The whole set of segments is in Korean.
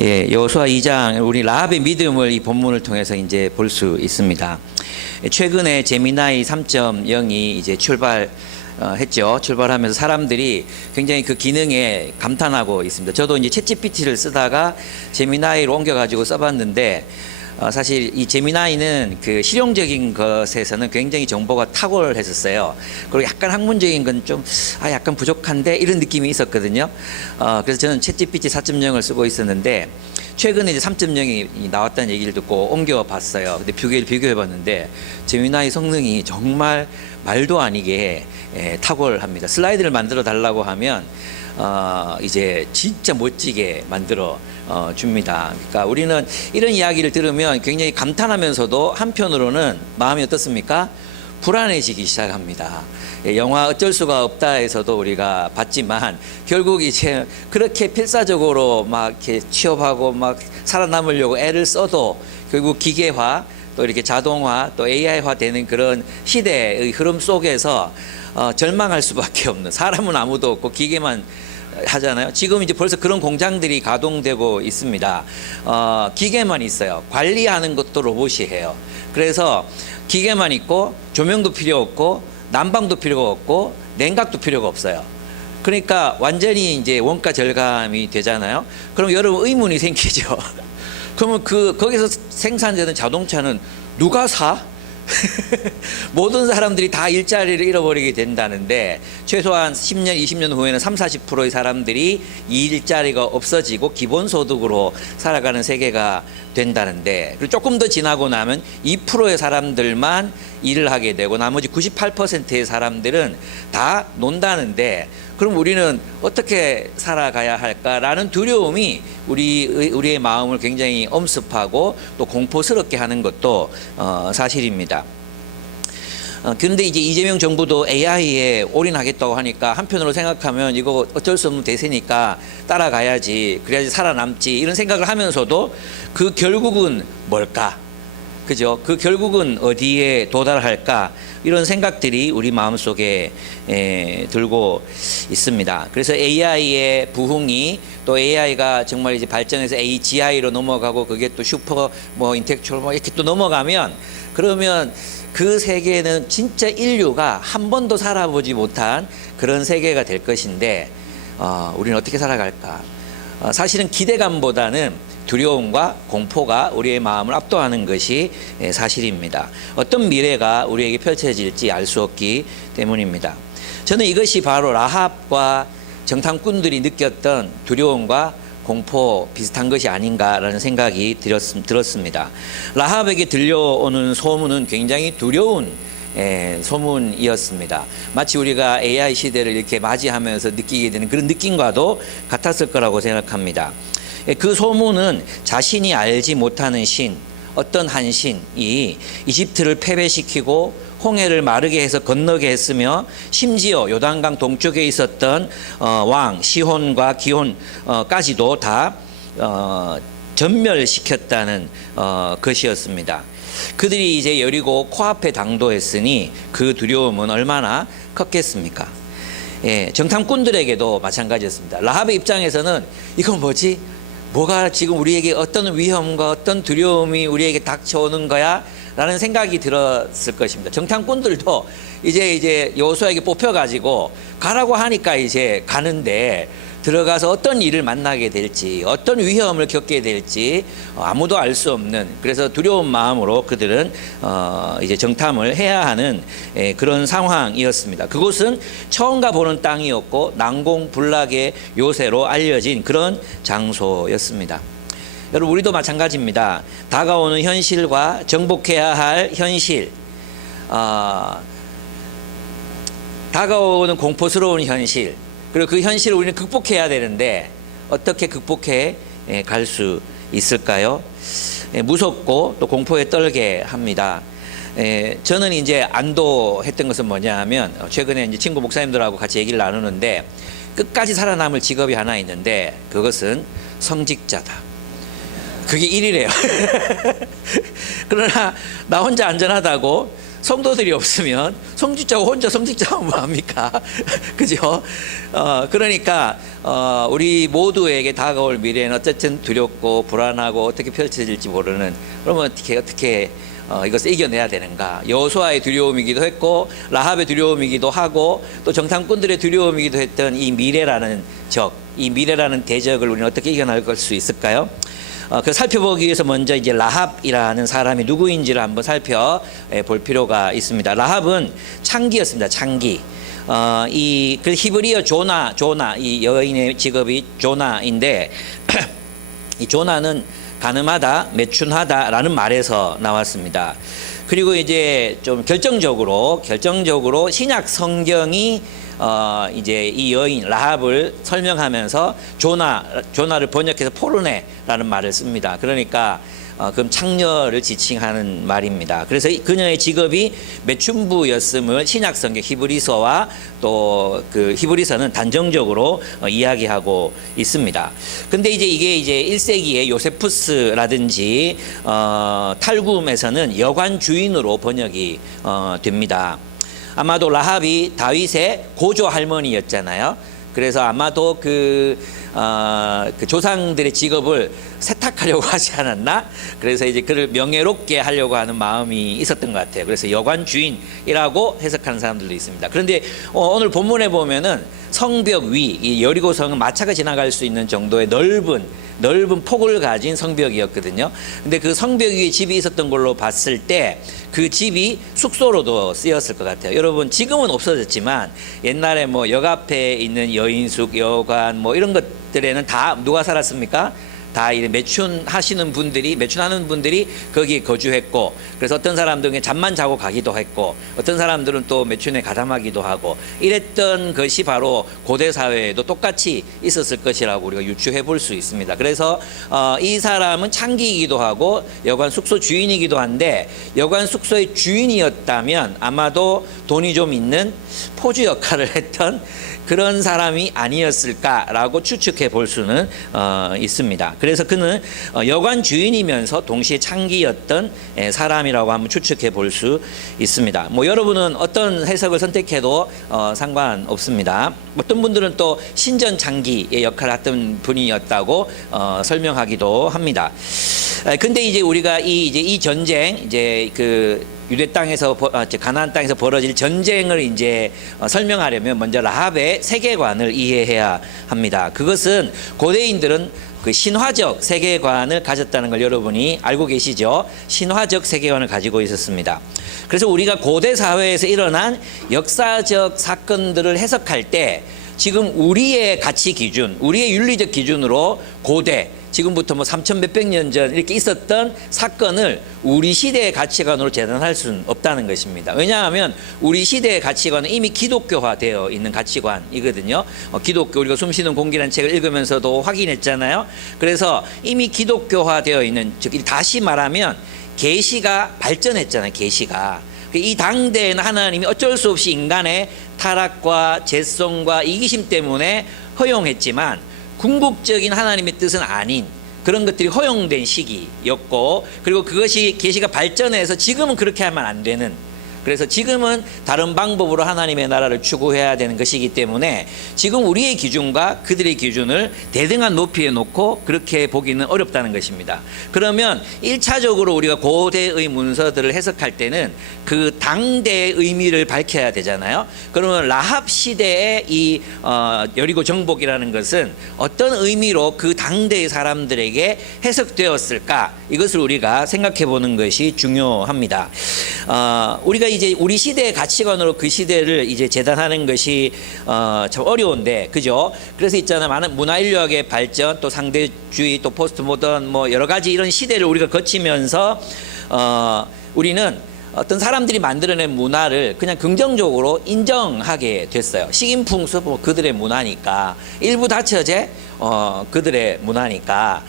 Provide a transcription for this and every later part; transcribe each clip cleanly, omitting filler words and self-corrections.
예, 여호수아 2장 우리 라합의 믿음을 이 본문을 통해서 이제 볼 수 있습니다. 최근에 제미나이 3.0이 이제 출발했죠. 출발하면서 사람들이 굉장히 그 기능에 감탄하고 있습니다. 저도 이제 챗GPT를 쓰다가 제미나이로 옮겨가지고 써봤는데 사실 이 제미나이는 그 실용적인 것에서는 굉장히 정보가 탁월했었어요. 그리고 약간 학문적인 건 좀 약간 부족한데 이런 느낌이 있었거든요. 그래서 저는 챗GPT 4.0을 쓰고 있었는데 최근에 이제 3.0이 나왔다는 얘기를 듣고 옮겨봤어요. 근데 비교해봤는데 제미나이 성능이 정말 말도 아니게 탁월합니다. 슬라이드를 만들어 달라고 하면 이제 진짜 멋지게 만들어 줍니다. 그러니까 우리는 이런 이야기를 들으면 굉장히 감탄하면서도 한편으로는 마음이 어떻습니까? 불안해지기 시작합니다. 영화 어쩔 수가 없다에서도 우리가 봤지만 결국 이제 그렇게 필사적으로 막 이렇게 취업하고 막 살아남으려고 애를 써도 결국 기계화 또 이렇게 자동화 또 AI화 되는 그런 시대의 흐름 속에서 절망할 수밖에 없는, 사람은 아무도 없고 기계만 하잖아요. 지금 이제 벌써 그런 공장들이 가동되고 있습니다. 기계만 있어요. 관리하는 것도 로봇이 해요. 그래서 기계만 있고 조명도 필요 없고 난방도 필요가 없고 냉각도 필요가 없어요. 그러니까 완전히 이제 원가 절감이 되잖아요. 그럼 여러분 의문이 생기죠. 그러면 거기서 생산되는 자동차는 누가 사? 모든 사람들이 다 일자리를 잃어버리게 된다는데 최소한 10년, 20년 후에는 30, 40%의 사람들이 이 일자리가 없어지고 기본소득으로 살아가는 세계가 된다는데, 그리고 조금 더 지나고 나면 2%의 사람들만 일을 하게 되고 나머지 98%의 사람들은 다 논다는데 그럼 우리는 어떻게 살아가야 할까라는 두려움이 우리의 마음을 굉장히 엄습하고 또 공포스럽게 하는 것도 사실입니다. 그런데 이제 이재명 정부도 AI에 올인하겠다고 하니까 한편으로 생각하면 이거 어쩔 수 없는 대세니까 따라가야지, 그래야지 살아남지, 이런 생각을 하면서도 그 결국은 뭘까? 그죠? 그 결국은 어디에 도달할까? 이런 생각들이 우리 마음속에 들고 있습니다. 그래서 AI의 부흥이 또 AI가 정말 이제 발전해서 AGI로 넘어가고 그게 또 슈퍼 인텔렉츄얼 이렇게 또 넘어가면 그러면 그 세계는 진짜 인류가 한 번도 살아보지 못한 그런 세계가 될 것인데 우리는 어떻게 살아갈까? 사실은 기대감보다는 두려움과 공포가 우리의 마음을 압도하는 것이 사실입니다. 어떤 미래가 우리에게 펼쳐질지 알 수 없기 때문입니다. 저는 이것이 바로 라합과 정탐꾼들이 느꼈던 두려움과 공포 비슷한 것이 아닌가라는 생각이 들었습니다. 라합에게 들려오는 소문은 굉장히 두려운 소문이었습니다. 마치 우리가 AI 시대를 이렇게 맞이하면서 느끼게 되는 그런 느낌과도 같았을 거라고 생각합니다. 그 소문은 자신이 알지 못하는 신, 어떤 한 신이 이집트를 패배시키고 홍해를 마르게 해서 건너게 했으며 심지어 요단강 동쪽에 있었던 왕 시혼과 기혼까지도 다 전멸시켰다는 것이었습니다. 그들이 이제 여리고 코앞에 당도했으니 그 두려움은 얼마나 컸겠습니까? 정탐꾼들에게도 마찬가지였습니다. 라합의 입장에서는 이건 뭐지? 뭐가 지금 우리에게 어떤 위험과 어떤 두려움이 우리에게 닥쳐오는 거야? 라는 생각이 들었을 것입니다. 정탐꾼들도 이제 여호수아에게 뽑혀가지고 가라고 하니까 이제 가는데 들어가서 어떤 일을 만나게 될지, 어떤 위험을 겪게 될지 아무도 알 수 없는, 그래서 두려운 마음으로 그들은 이제 정탐을 해야 하는 그런 상황이었습니다. 그곳은 처음 가보는 땅이었고 난공불락의 요새로 알려진 그런 장소였습니다. 여러분, 우리도 마찬가지입니다. 다가오는 현실과 정복해야 할 현실, 다가오는 공포스러운 현실, 그리고 그 현실을 우리는 극복해야 되는데 어떻게 극복해 갈 수 있을까요? 무섭고 또 공포에 떨게 합니다. 저는 이제 안도했던 것은 뭐냐 하면 최근에 이제 친구 목사님들하고 같이 얘기를 나누는데 끝까지 살아남을 직업이 하나 있는데 그것은 성직자다. 그게 1위래요. 그러나 나 혼자 안전하다고 성도들이 없으면 성직자고 혼자 성직자하면 뭐합니까? 그죠? 그러니까 우리 모두에게 다가올 미래는 어쨌든 두렵고 불안하고 어떻게 펼쳐질지 모르는, 그러면 어떻게 이것을 이겨내야 되는가. 여호수아의 두려움이기도 했고 라합의 두려움이기도 하고 또 정탐꾼들의 두려움이기도 했던 이 미래라는 적, 이 미래라는 대적을 우리는 어떻게 이겨낼 수 있을까요? 그 살펴보기 위해서 먼저 이제 라합이라는 사람이 누구인지를 한번 살펴볼 필요가 있습니다. 라합은 창기였습니다. 창기. 그 히브리어 조나, 이 여인의 직업이 조나인데 이 조나는 가늠하다, 매춘하다라는 말에서 나왔습니다. 그리고 이제 좀 결정적으로 신약 성경이 이제 이 여인 라합을 설명하면서 조나를 번역해서 포르네라는 말을 씁니다. 그러니까 그럼 창녀를 지칭하는 말입니다. 그래서 그녀의 직업이 매춘부였음을 신약성경 히브리서와 또 그 히브리서는 단정적으로 이야기하고 있습니다. 근데 이게 이제 1세기의 요세푸스라든지 탈굼에서는 여관 주인으로 번역이 됩니다. 아마도 라합이 다윗의 고조 할머니였잖아요. 그래서 아마도 그 조상들의 직업을 세탁하려고 하지 않았나? 그래서 이제 그를 명예롭게 하려고 하는 마음이 있었던 것 같아요. 그래서 여관 주인이라고 해석하는 사람들도 있습니다. 그런데 오늘 본문에 보면은 성벽 위, 이 여리고성은 마차가 지나갈 수 있는 정도의 넓은 폭을 가진 성벽이었거든요. 근데 그 성벽 위에 집이 있었던 걸로 봤을 때 그 집이 숙소로도 쓰였을 것 같아요. 여러분, 지금은 없어졌지만 옛날에 뭐 역 앞에 있는 여인숙, 여관 뭐 이런 것들에는 다 누가 살았습니까? 다 매춘하는 분들이 거기에 거주했고, 그래서 어떤 사람들은 잠만 자고 가기도 했고, 어떤 사람들은 또 매춘에 가담하기도 하고, 이랬던 것이 바로 고대 사회에도 똑같이 있었을 것이라고 우리가 유추해 볼 수 있습니다. 그래서 이 사람은 창기이기도 하고 여관 숙소 주인이기도 한데, 여관 숙소의 주인이었다면 아마도 돈이 좀 있는 포주 역할을 했던 그런 사람이 아니었을까라고 추측해 볼 수는 있습니다. 그래서 그는 여관 주인이면서 동시에 창기였던 사람이라고 한번 추측해 볼 수 있습니다. 뭐 여러분은 어떤 해석을 선택해도 상관없습니다. 어떤 분들은 또 신전 창기의 역할을 했던 분이었다고 설명하기도 합니다. 근데 이제 우리가 이 전쟁, 이제 그 유대 땅에서 가나안 땅에서 벌어질 전쟁을 이제 설명하려면 먼저 라합의 세계관을 이해해야 합니다. 그것은 고대인들은 그 신화적 세계관을 가졌다는 걸 여러분이 알고 계시죠? 신화적 세계관을 가지고 있었습니다. 그래서 우리가 고대 사회에서 일어난 역사적 사건들을 해석할 때 지금 우리의 가치 기준, 우리의 윤리적 기준으로 고대, 지금부터 뭐 3,000 몇백 년 전 이렇게 있었던 사건을 우리 시대의 가치관으로 재단할 수는 없다는 것입니다. 왜냐하면 우리 시대의 가치관은 이미 기독교화되어 있는 가치관이거든요. 기독교, 우리가 숨쉬는 공기라는 책을 읽으면서도 확인했잖아요. 그래서 이미 기독교화되어 있는, 즉 다시 말하면 계시가 발전했잖아요. 계시가. 이 당대에는 하나님이 어쩔 수 없이 인간의 타락과 죄성과 이기심 때문에 허용했지만 궁극적인 하나님의 뜻은 아닌 그런 것들이 허용된 시기였고, 그리고 그것이 계시가 발전해서 지금은 그렇게 하면 안 되는, 그래서 지금은 다른 방법으로 하나님의 나라를 추구해야 되는 것이기 때문에 지금 우리의 기준과 그들의 기준을 대등한 높이에 놓고 그렇게 보기는 어렵다는 것입니다. 그러면 1차적으로 우리가 고대의 문서들을 해석할 때는 그 당대의 의미를 밝혀야 되잖아요. 그러면 라합 시대의 이 여리고 정복이라는 것은 어떤 의미로 그 당대의 사람들에게 해석되었을까, 이것을 우리가 생각해 보는 것이 중요합니다. 우리가 이제 우리 시대의 가치관으로 그 시대를 이제 재단하는 것이 참 어려운데, 그죠? 그래서 있잖아요. 많은 문화 인류학의 발전, 또 상대주의, 또 포스트 모던, 뭐 여러 가지 이런 시대를 우리가 거치면서 우리는 어떤 사람들이 만들어낸 문화를 그냥 긍정적으로 인정하게 됐어요. 식인풍습, 뭐 그들의 문화니까. 일부 다처제, 그들의 문화니까.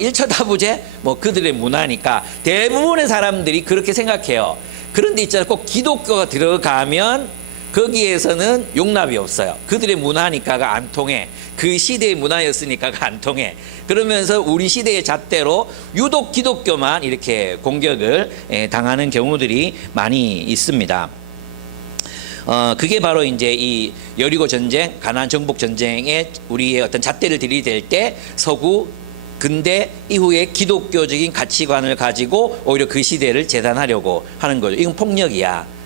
일처다부제, 뭐 그들의 문화니까. 대부분의 사람들이 그렇게 생각해요. 그런데 있잖아요. 꼭 기독교가 들어가면 거기에서는 용납이 없어요. 그들의 문화니까가 안 통해. 그 시대의 문화였으니까가 안 통해. 그러면서 우리 시대의 잣대로 유독 기독교만 이렇게 공격을 당하는 경우들이 많이 있습니다. 그게 바로 이제 이 여리고 전쟁, 가나안 정복 전쟁에 우리의 어떤 잣대를 들이댈 때 서구 근대 이후에 기독교적인 가치관을 가지고 오히려 그 시대를 재단하려고 하는 거죠. 이건 폭력이야.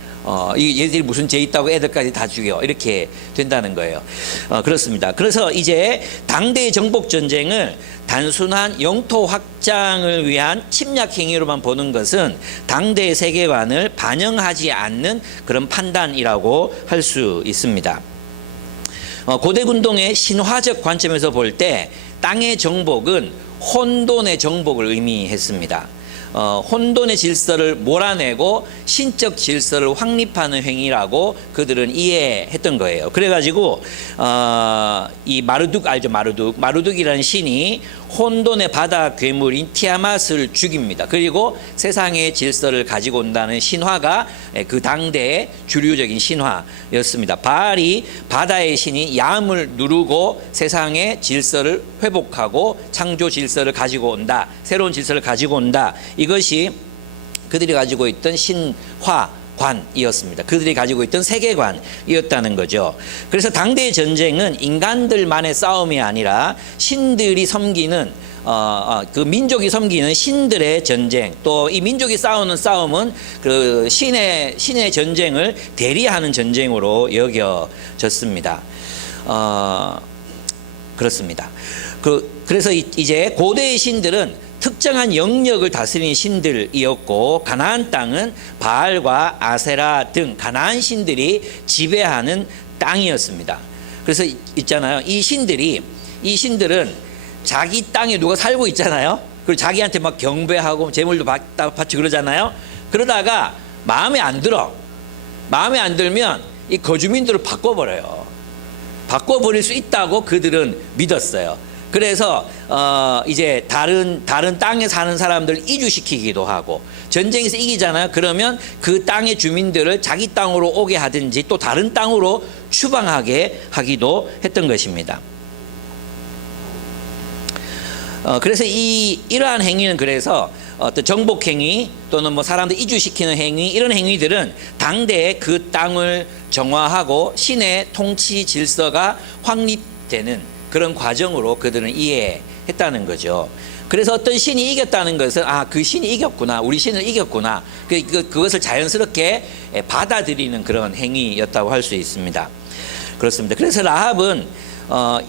얘들이 무슨 죄 있다고 애들까지 다 죽여. 이렇게 된다는 거예요. 그렇습니다. 그래서 이제 당대의 정복 전쟁을 단순한 영토 확장을 위한 침략 행위로만 보는 것은 당대의 세계관을 반영하지 않는 그런 판단이라고 할 수 있습니다. 고대 군동의 신화적 관점에서 볼 때 땅의 정복은 혼돈의 정복을 의미했습니다. 혼돈의 질서를 몰아내고 신적 질서를 확립하는 행위라고 그들은 이해했던 거예요. 그래가지고 이 마르둑 알죠? 마르둑이라는 신이 혼돈의 바다 괴물인 티아맛을 죽입니다. 그리고 세상의 질서를 가지고 온다는 신화가 그 당대의 주류적인 신화였습니다. 바알이 바다의 신이 야음을 누르고 세상의 질서를 회복하고 창조 질서를 가지고 온다. 새로운 질서를 가지고 온다. 이것이 그들이 가지고 있던 신화관이었습니다. 그들이 가지고 있던 세계관이었다는 거죠. 그래서 당대의 전쟁은 인간들만의 싸움이 아니라 신들이 섬기는 그 민족이 섬기는 신들의 전쟁, 또 이 민족이 싸우는 싸움은 그 신의 전쟁을 대리하는 전쟁으로 여겨졌습니다. 그렇습니다. 그래서 이제 고대의 신들은 특정한 영역을 다스리는 신들이었고 가나안 땅은 바알과 아세라 등 가나안 신들이 지배하는 땅이었습니다. 그래서 있잖아요. 이 신들은 자기 땅에 누가 살고 있잖아요. 그리고 자기한테 막 경배하고 재물도 바치고 그러잖아요. 그러다가 마음에 안 들면 이 거주민들을 바꿔버려요. 바꿔버릴 수 있다고 그들은 믿었어요. 그래서 이제 다른 땅에 사는 사람들 이주시키기도 하고, 전쟁에서 이기잖아요. 그러면 그 땅의 주민들을 자기 땅으로 오게 하든지 또 다른 땅으로 추방하게 하기도 했던 것입니다. 그래서 이러한 행위는 그래서 어떤 정복 행위 또는 뭐 사람들 이주시키는 행위, 이런 행위들은 당대의 그 땅을 정화하고 신의 통치 질서가 확립되는 그런 과정으로 그들은 이해했다는 거죠. 그래서 어떤 신이 이겼다는 것은 그 신이 이겼구나, 우리 신을 이겼구나, 그것을 자연스럽게 받아들이는 그런 행위였다고 할 수 있습니다. 그렇습니다. 그래서 라합은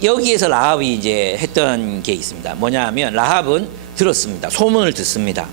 여기에서 라합이 이제 했던 게 있습니다. 뭐냐 하면 라합은 들었습니다. 소문을 듣습니다.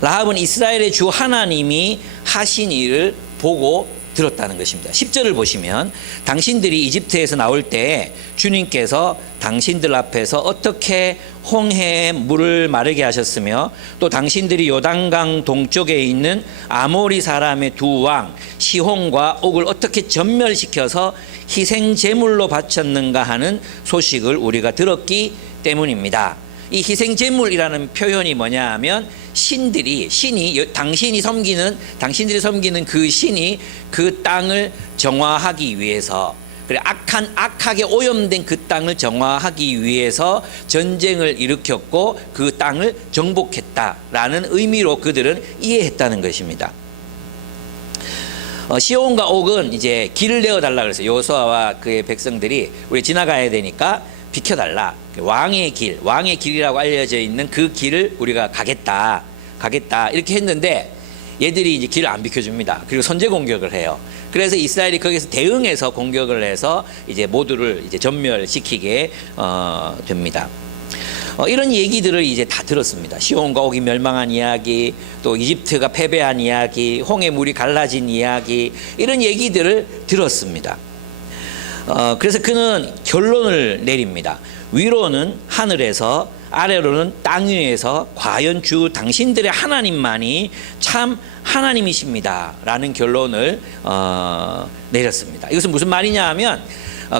라합은 이스라엘의 주 하나님이 하신 일을 보고 들었다는 것입니다. 10절을 보시면 당신들이 이집트에서 나올 때 주님께서 당신들 앞에서 어떻게 홍해의 물을 마르게 하셨으며 또 당신들이 요단강 동쪽에 있는 아모리 사람의 두 왕 시혼과 옥을 어떻게 전멸시켜서 희생 제물로 바쳤는가 하는 소식을 우리가 들었기 때문입니다. 이 희생 제물이라는 표현이 뭐냐 하면 신이 당신들이 섬기는 그 신이 그 땅을 정화하기 위해서, 그래 악하게 오염된 그 땅을 정화하기 위해서 전쟁을 일으켰고 그 땅을 정복했다라는 의미로 그들은 이해했다는 것입니다. 시온과 옥은 이제 길을 내어달라 그랬어요. 여호수아와 그의 백성들이 우리 지나가야 되니까 비켜달라. 왕의 길이라고 알려져 있는 그 길을 우리가 가겠다 이렇게 했는데 얘들이 이제 길을 안 비켜줍니다. 그리고 선제 공격을 해요. 그래서 이스라엘이 거기서 대응해서 공격을 해서 이제 모두를 이제 전멸시키게 됩니다. 이런 얘기들을 이제 다 들었습니다. 시온과 옥이 멸망한 이야기, 또 이집트가 패배한 이야기, 홍해 물이 갈라진 이야기, 이런 얘기들을 들었습니다. 그래서 그는 결론을 내립니다. 위로는 하늘에서, 아래로는 땅 위에서 과연 주 당신들의 하나님만이 참 하나님이십니다 라는 결론을 내렸습니다. 이것은 무슨 말이냐 하면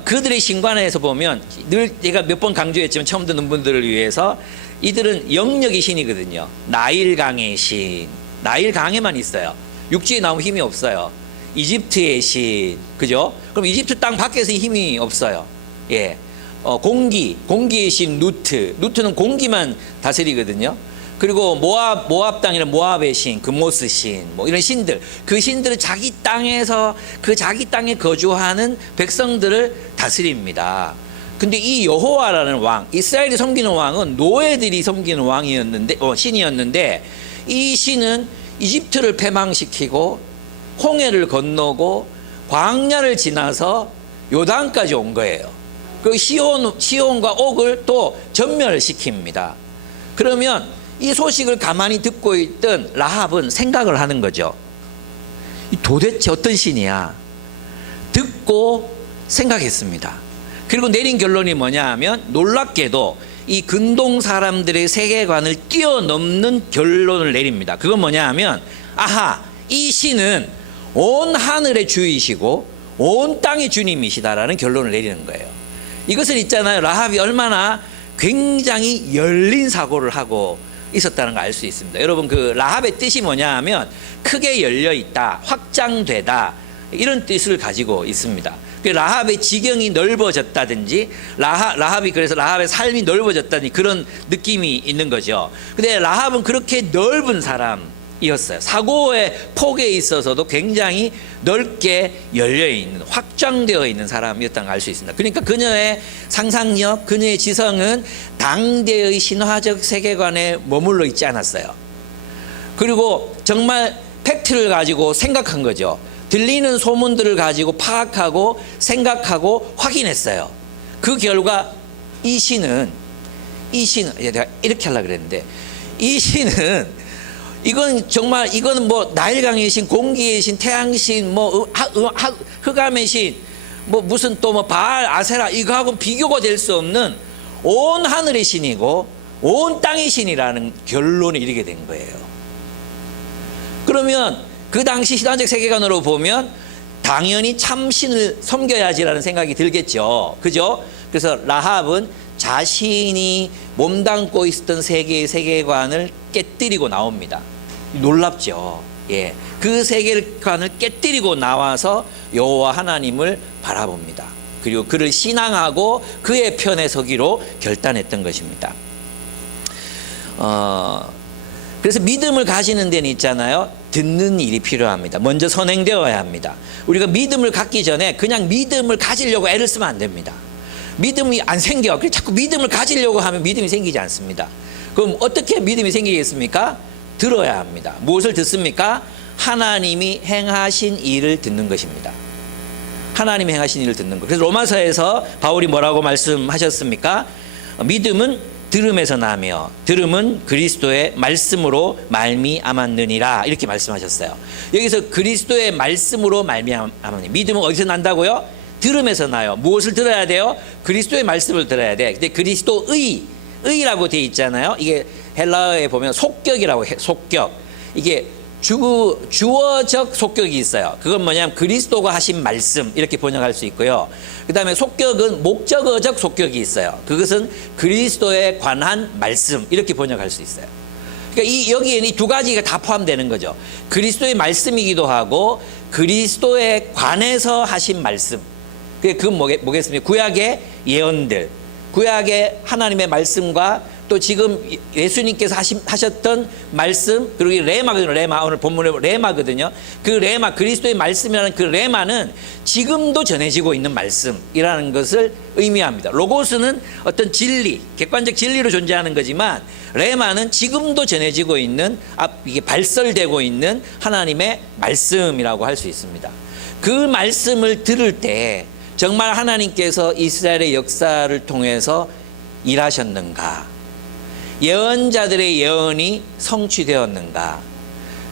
그들의 신관에서 보면 늘 제가 몇 번 강조했지만 처음 듣는 분들을 위해서 이들은 영역의 신이거든요. 나일강의 신, 나일강에만 있어요. 육지에 나오면 힘이 없어요. 이집트의 신, 그죠? 그럼 이집트 땅 밖에서 힘이 없어요. 예. 공기의 신 누트는 공기만 다스리거든요. 그리고 모압 땅이란 모압의 신, 금모스 신, 뭐 이런 신들, 그 신들은 자기 땅에서 그 자기 땅에 거주하는 백성들을 다스립니다. 근데 이 여호와라는 왕, 이스라엘이 섬기는 왕은 노예들이 섬기는 왕이었는데, 신이었는데, 이 신은 이집트를 패망시키고 홍해를 건너고 광야를 지나서 요단까지 온 거예요. 그 시온과 옥을 또 전멸시킵니다. 그러면 이 소식을 가만히 듣고 있던 라합은 생각을 하는 거죠. 도대체 어떤 신이야? 듣고 생각했습니다. 그리고 내린 결론이 뭐냐 하면 놀랍게도 이 근동 사람들의 세계관을 뛰어넘는 결론을 내립니다. 그건 뭐냐 하면 아하, 이 신은 온 하늘의 주이시고 온 땅의 주님이시다라는 결론을 내리는 거예요. 이것을 있잖아요. 라합이 얼마나 굉장히 열린 사고를 하고 있었다는 걸 알 수 있습니다. 여러분, 그 라합의 뜻이 뭐냐 하면 크게 열려 있다, 확장되다, 이런 뜻을 가지고 있습니다. 라합의 지경이 넓어졌다든지 라합이 그래서 라합의 삶이 넓어졌다든지 그런 느낌이 있는 거죠. 근데 라합은 그렇게 넓은 사람이었어요. 사고의 폭에 있어서도 굉장히 넓게 열려있는, 확장되어 있는 사람이었다는 걸 알 수 있습니다. 그러니까 그녀의 상상력, 그녀의 지성은 당대의 신화적 세계관에 머물러 있지 않았어요. 그리고 정말 팩트를 가지고 생각한 거죠. 들리는 소문들을 가지고 파악하고 생각하고 확인했어요. 그 결과 이 신은 내가 이렇게 하려고 그랬는데, 이 신은 이거는 뭐 나일강의 신, 공기의 신, 태양신, 뭐 흑암의 신, 뭐 무슨 또 뭐 바알, 아세라, 이거하고 비교가 될 수 없는 온 하늘의 신이고 온 땅의 신이라는 결론에 이르게 된 거예요. 그러면 그 당시 신화적 세계관으로 보면 당연히 참신을 섬겨야지라는 생각이 들겠죠. 그죠? 그래서 라합은 자신이 몸담고 있었던 세계의 세계관을 깨뜨리고 나옵니다. 놀랍죠. 예. 그 세계관을 깨뜨리고 나와서 여호와 하나님을 바라봅니다. 그리고 그를 신앙하고 그의 편에 서기로 결단했던 것입니다. 그래서 믿음을 가지는 데는 있잖아요. 듣는 일이 필요합니다. 먼저 선행되어야 합니다. 우리가 믿음을 갖기 전에 그냥 믿음을 가지려고 애를 쓰면 안 됩니다. 믿음이 안 생겨. 그래서 자꾸 믿음을 가지려고 하면 믿음이 생기지 않습니다. 그럼 어떻게 믿음이 생기겠습니까? 들어야 합니다. 무엇을 듣습니까? 하나님이 행하신 일을 듣는 것입니다. 하나님이 행하신 일을 듣는 것. 그래서 로마서에서 바울이 뭐라고 말씀하셨습니까? 믿음은 들음에서 나며 들음은 그리스도의 말씀으로 말미암았느니라, 이렇게 말씀하셨어요. 여기서 그리스도의 말씀으로 말미암았느니, 믿음은 어디서 난다고요? 들음에서 나요. 무엇을 들어야 돼요? 그리스도의 말씀을 들어야 돼. 근데 의라고 되어 있잖아요. 이게 헬라어에 보면 속격이라고 해. 속격. 이게 주어적 속격이 있어요. 그건 뭐냐면 그리스도가 하신 말씀, 이렇게 번역할 수 있고요. 그 다음에 속격은 목적어적 속격이 있어요. 그것은 그리스도에 관한 말씀, 이렇게 번역할 수 있어요. 그러니까 여기에는 이 두 가지가 다 포함되는 거죠. 그리스도의 말씀이기도 하고 그리스도에 관해서 하신 말씀. 그건 뭐겠습니까? 구약의 예언들, 구약의 하나님의 말씀과 또 지금 예수님께서 하셨던 말씀, 그리고 레마거든요. 레마, 오늘 본문에 레마거든요. 그 레마, 그리스도의 말씀이라는 그 레마는 지금도 전해지고 있는 말씀이라는 것을 의미합니다. 로고스는 어떤 진리, 객관적 진리로 존재하는 거지만 레마는 지금도 전해지고 있는, 이게 발설되고 있는 하나님의 말씀이라고 할 수 있습니다. 그 말씀을 들을 때 정말 하나님께서 이스라엘의 역사를 통해서 일하셨는가? 예언자들의 예언이 성취되었는가?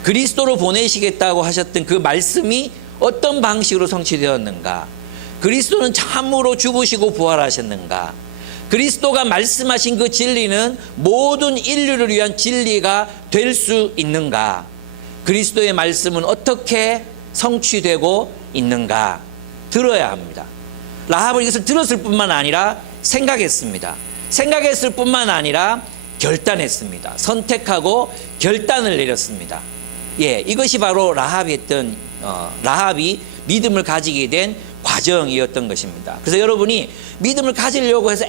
그리스도로 보내시겠다고 하셨던 그 말씀이 어떤 방식으로 성취되었는가? 그리스도는 참으로 죽으시고 부활하셨는가? 그리스도가 말씀하신 그 진리는 모든 인류를 위한 진리가 될 수 있는가? 그리스도의 말씀은 어떻게 성취되고 있는가? 들어야 합니다. 라합은 이것을 들었을 뿐만 아니라 생각했습니다. 생각했을 뿐만 아니라 결단했습니다. 선택하고 결단을 내렸습니다. 예, 이것이 바로 라합이 했던 라합이 믿음을 가지게 된 과정이었던 것입니다. 그래서 여러분이 믿음을 가지려고 해서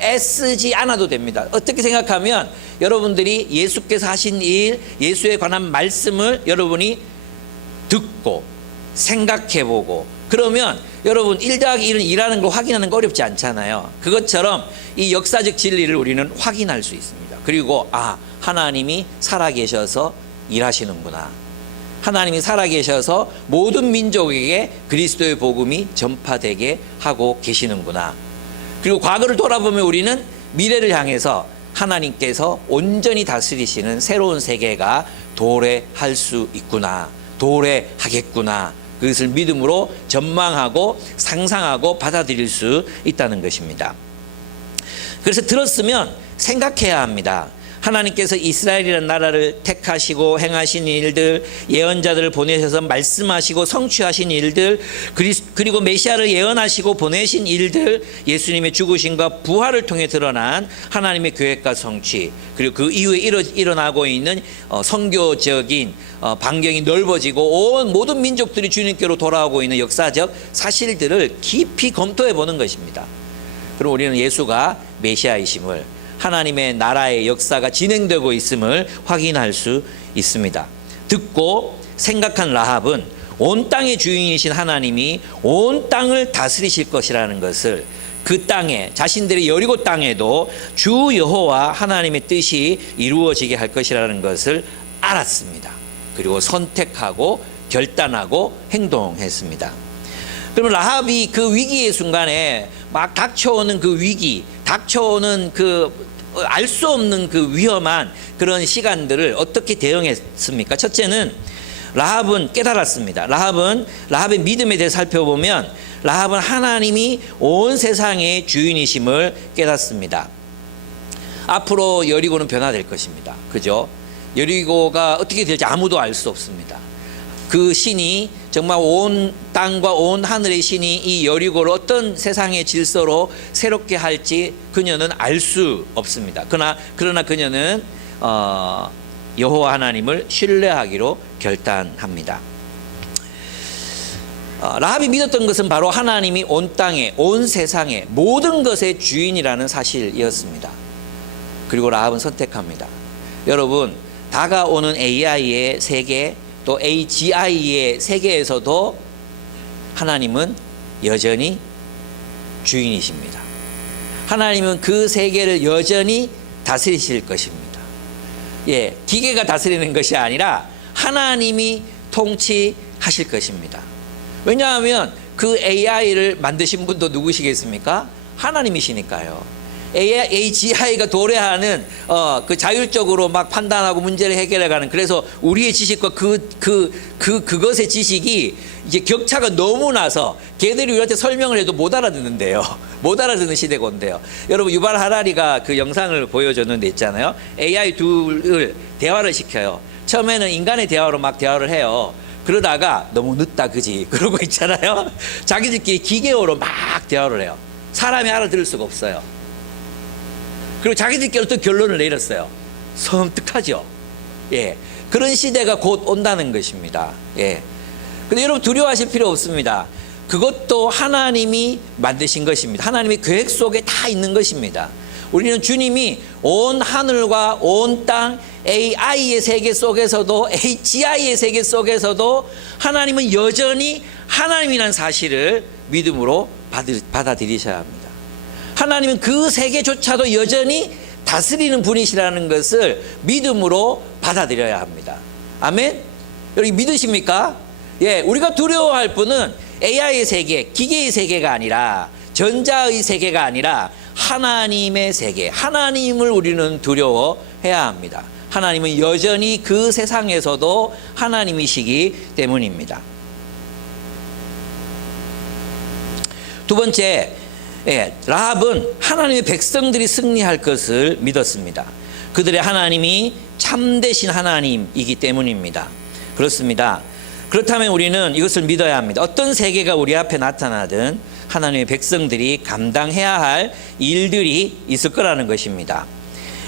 애쓰지 않아도 됩니다. 어떻게 생각하면 여러분들이 예수께서 하신 일, 예수에 관한 말씀을 여러분이 듣고 생각해보고 그러면 여러분 1 더하기 1은 일하는 걸 확인하는 거 어렵지 않잖아요. 그것처럼 이 역사적 진리를 우리는 확인할 수 있습니다. 그리고 하나님이 살아계셔서 일하시는구나. 하나님이 살아계셔서 모든 민족에게 그리스도의 복음이 전파되게 하고 계시는구나. 그리고 과거를 돌아보면 우리는 미래를 향해서 하나님께서 온전히 다스리시는 새로운 세계가 도래할 수 있구나. 도래하겠구나. 그것을 믿음으로 전망하고 상상하고 받아들일 수 있다는 것입니다. 그래서 들었으면 생각해야 합니다. 하나님께서 이스라엘이라는 나라를 택하시고 행하신 일들, 예언자들을 보내셔서 말씀하시고 성취하신 일들, 그리고 메시아를 예언하시고 보내신 일들, 예수님의 죽으심과 부활을 통해 드러난 하나님의 계획과 성취, 그리고 그 이후에 일어나고 있는 선교적인 반경이 넓어지고 온 모든 민족들이 주님께로 돌아오고 있는 역사적 사실들을 깊이 검토해 보는 것입니다. 그럼 우리는 예수가 메시아이심을, 하나님의 나라의 역사가 진행되고 있음을 확인할 수 있습니다. 듣고 생각한 라합은 온 땅의 주인이신 하나님이 온 땅을 다스리실 것이라는 것을, 그 땅에, 자신들의 여리고 땅에도 주 여호와 하나님의 뜻이 이루어지게 할 것이라는 것을 알았습니다. 그리고 선택하고 결단하고 행동했습니다. 그러면 라합이 그 위기의 순간에 막 닥쳐오는 그 위기, 닥쳐오는 그 알 수 없는 그 위험한 그런 시간들을 어떻게 대응했습니까? 첫째는 라합은 깨달았습니다. 라합의 믿음에 대해 살펴보면 라합은 하나님이 온 세상의 주인이심을 깨닫습니다. 앞으로 여리고는 변화될 것입니다. 그죠? 여리고가 어떻게 될지 아무도 알 수 없습니다. 그 신이 정말 온 땅과 온 하늘의 신이 이 여리고를 어떤 세상의 질서로 새롭게 할지 그녀는 알 수 없습니다. 그러나 그녀는 여호와 하나님을 신뢰하기로 결단합니다. 라합이 믿었던 것은 바로 하나님이 온 땅에, 온 세상에 모든 것의 주인이라는 사실이었습니다. 그리고 라합은 선택합니다. 여러분, 다가오는 AI의 세계, 또 AGI의 세계에서도 하나님은 여전히 주인이십니다. 하나님은 그 세계를 여전히 다스리실 것입니다. 기계가 다스리는 것이 아니라 하나님이 통치하실 것입니다. 왜냐하면 그 AI를 만드신 분도 누구시겠습니까? 하나님이시니까요. AGI가 도래하는 그 자율적으로 막 판단하고 문제를 해결해가는, 그래서 우리의 지식과 그것의 지식이 이제 격차가 너무 나서 걔들이 우리한테 설명을 해도 못 알아듣는데요. 못 알아듣는 시대가 온대요. 여러분, 유발 하라리가 그 영상을 보여줬는데 있잖아요. AI 둘을 대화를 시켜요. 처음에는 인간의 대화로 막 대화를 해요. 그러다가 너무 늦다 그지 그러고 있잖아요. 자기들끼리 기계어로 막 대화를 해요. 사람이 알아들을 수가 없어요. 그리고 자기들끼리 또 결론을 내렸어요. 섬뜩하죠. 그런 시대가 곧 온다는 것입니다. 근데 여러분, 두려워하실 필요 없습니다. 그것도 하나님이 만드신 것입니다. 하나님의 계획 속에 다 있는 것입니다. 우리는 주님이 온 하늘과 온 땅, AI의 세계 속에서도, AGI의 세계 속에서도 하나님은 여전히 하나님이라는 사실을 믿음으로 받아들이셔야 합니다. 하나님은 그 세계조차도 여전히 다스리는 분이시라는 것을 믿음으로 받아들여야 합니다. 아멘? 여러분 믿으십니까? 우리가 두려워할 분은 AI의 세계, 기계의 세계가 아니라, 전자의 세계가 아니라 하나님의 세계, 하나님을 우리는 두려워해야 합니다. 하나님은 여전히 그 세상에서도 하나님이시기 때문입니다. 두 번째, 라합은 하나님의 백성들이 승리할 것을 믿었습니다. 그들의 하나님이 참되신 하나님이기 때문입니다. 그렇습니다. 그렇다면 우리는 이것을 믿어야 합니다. 어떤 세계가 우리 앞에 나타나든 하나님의 백성들이 감당해야 할 일들이 있을 거라는 것입니다.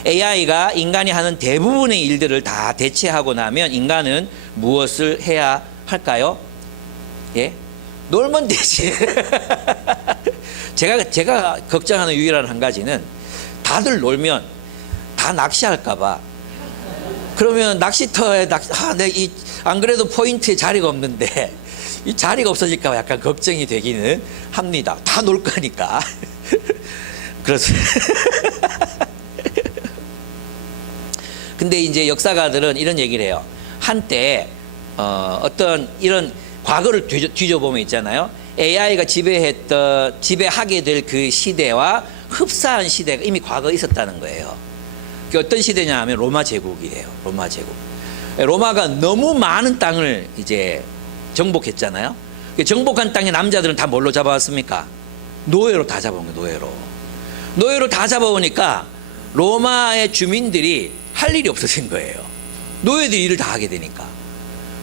AI가 인간이 하는 대부분의 일들을 다 대체하고 나면 인간은 무엇을 해야 할까요? 예? 놀면 되지. 제가 걱정하는 유일한 한 가지는 다들 놀면 다 낚시할까봐. 그러면 낚시터에 안 그래도 포인트에 자리가 없는데 이 자리가 없어질까봐 약간 걱정이 되기는 합니다. 다 놀 거니까. 그렇습니다. 근데 이제 역사가들은 이런 얘기를 해요. 한때 어떤 이런 과거를 뒤져보면 있잖아요. AI가 지배하게 될 그 시대와 흡사한 시대가 이미 과거에 있었다는 거예요. 그게 어떤 시대냐 하면 로마 제국이에요. 로마 제국. 로마가 너무 많은 땅을 이제 정복했잖아요. 정복한 땅의 남자들은 다 뭘로 잡아왔습니까? 노예로 다 잡아온 거예요. 노예로 다 잡아오니까 로마의 주민들이 할 일이 없어진 거예요. 노예들이 일을 다 하게 되니까.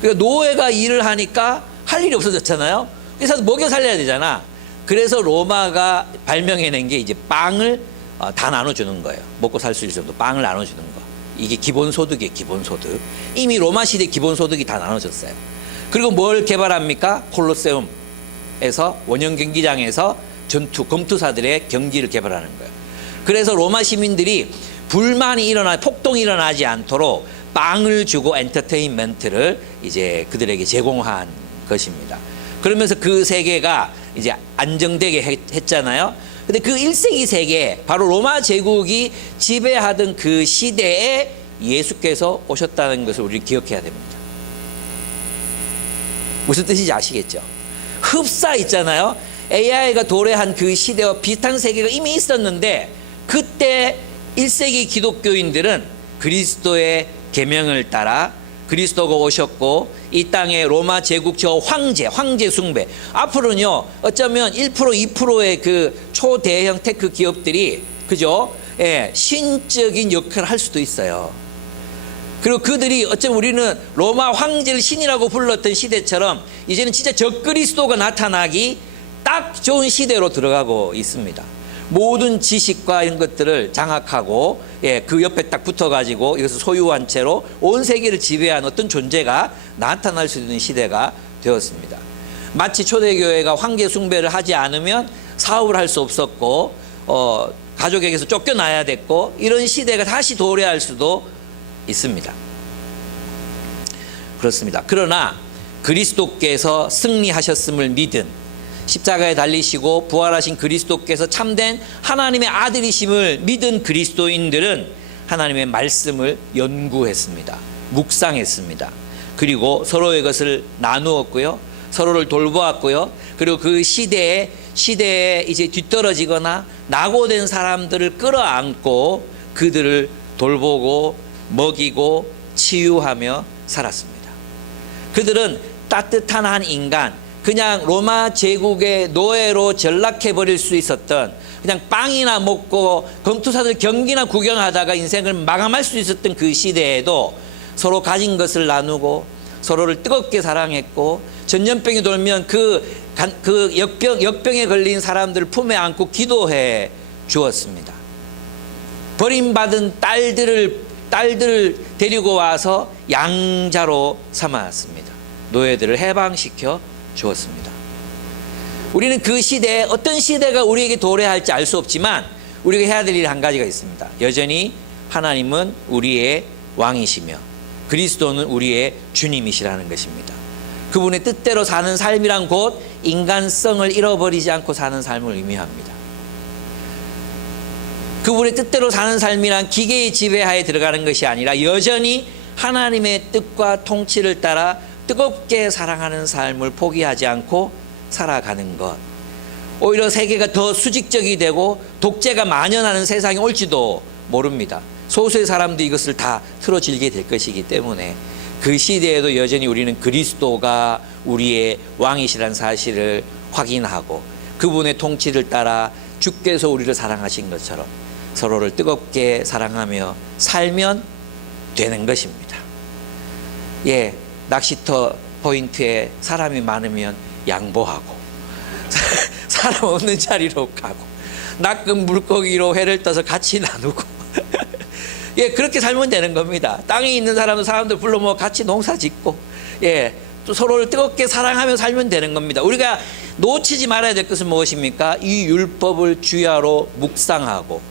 그러니까 노예가 일을 하니까 할 일이 없어졌잖아요. 그래서 먹여 살려야 되잖아. 그래서 로마가 발명해낸 게 이제 빵을 다 나눠주는 거예요. 먹고 살 수 있을 정도 빵을 나눠주는 거. 이게 기본소득이에요. 기본소득. 이미 로마 시대 기본소득이 다 나눠졌어요. 그리고 뭘 개발합니까? 콜로세움에서 원형 경기장에서 검투사들의 경기를 개발하는 거예요. 그래서 로마 시민들이 불만이 폭동이 일어나지 않도록 빵을 주고 엔터테인먼트를 이제 그들에게 제공한 것입니다. 그러면서 그 세계가 이제 안정되게 했잖아요. 근데 그 1세기 세계, 바로 로마 제국이 지배하던 그 시대에 예수께서 오셨다는 것을 우리 기억해야 됩니다. 무슨 뜻인지 아시겠죠? 흡사 있잖아요. AI가 도래한 그 시대와 비슷한 세계가 이미 있었는데, 그때 1세기 기독교인들은 그리스도의 계명을 따라 그리스도가 오셨고 이 땅에 로마 제국 저 황제 숭배, 앞으로는요 어쩌면 1% 2%의 그 초대형 테크 기업들이 그죠? 예, 신적인 역할을 할 수도 있어요. 그리고 그들이 어쩌면 우리는 로마 황제를 신이라고 불렀던 시대처럼 이제는 진짜 적그리스도가 나타나기 딱 좋은 시대로 들어가고 있습니다. 모든 지식과 이런 것들을 장악하고, 예, 그 옆에 딱 붙어가지고 이것을 소유한 채로 온 세계를 지배한 어떤 존재가 나타날 수 있는 시대가 되었습니다. 마치 초대교회가 황제 숭배를 하지 않으면 사업을 할 수 없었고, 가족에게서 쫓겨나야 됐고, 이런 시대가 다시 도래할 수도 있습니다. 그렇습니다. 그러나 그리스도께서 승리하셨음을 믿은, 십자가에 달리시고 부활하신 그리스도께서 참된 하나님의 아들이심을 믿은 그리스도인들은 하나님의 말씀을 연구했습니다. 묵상했습니다. 그리고 서로의 것을 나누었고요. 서로를 돌보았고요. 그리고 그 시대에 이제 뒤떨어지거나 낙오된 사람들을 끌어안고 그들을 돌보고 먹이고 치유하며 살았습니다. 그들은 따뜻한 한 인간, 그냥 로마 제국의 노예로 전락해버릴 수 있었던, 그냥 빵이나 먹고 검투사들 경기나 구경하다가 인생을 마감할 수 있었던 그 시대에도 서로 가진 것을 나누고 서로를 뜨겁게 사랑했고, 전염병이 돌면 그 역병에 걸린 사람들을 품에 안고 기도해 주었습니다. 버림받은 딸들을 데리고 와서 양자로 삼았습니다. 노예들을 해방시켜 주었습니다. 우리는 그 시대에 어떤 시대가 우리에게 도래할지 알 수 없지만 우리가 해야 될 일 한 가지가 있습니다. 여전히 하나님은 우리의 왕이시며 그리스도는 우리의 주님이시라는 것입니다. 그분의 뜻대로 사는 삶이란 곧 인간성을 잃어버리지 않고 사는 삶을 의미합니다. 그분의 뜻대로 사는 삶이란 기계의 지배하에 들어가는 것이 아니라 여전히 하나님의 뜻과 통치를 따라 뜨겁게 사랑하는 삶을 포기하지 않고 살아가는 것. 오히려 세계가 더 수직적이 되고 독재가 만연하는 세상이 올지도 모릅니다. 소수의 사람들이 이것을 다 틀어질게 될 것이기 때문에 그 시대에도 여전히 우리는 그리스도가 우리의 왕이시라는 사실을 확인하고 그분의 통치를 따라 주께서 우리를 사랑하신 것처럼 서로를 뜨겁게 사랑하며 살면 되는 것입니다. 예. 낚시터 포인트에 사람이 많으면 양보하고 사람 없는 자리로 가고 낚은 물고기로 회를 떠서 같이 나누고 예, 그렇게 살면 되는 겁니다. 땅에 있는 사람들 불러 모아 같이 농사 짓고, 예, 또 서로를 뜨겁게 사랑하며 살면 되는 겁니다. 우리가 놓치지 말아야 될 것은 무엇입니까? 이 율법을 주야로 묵상하고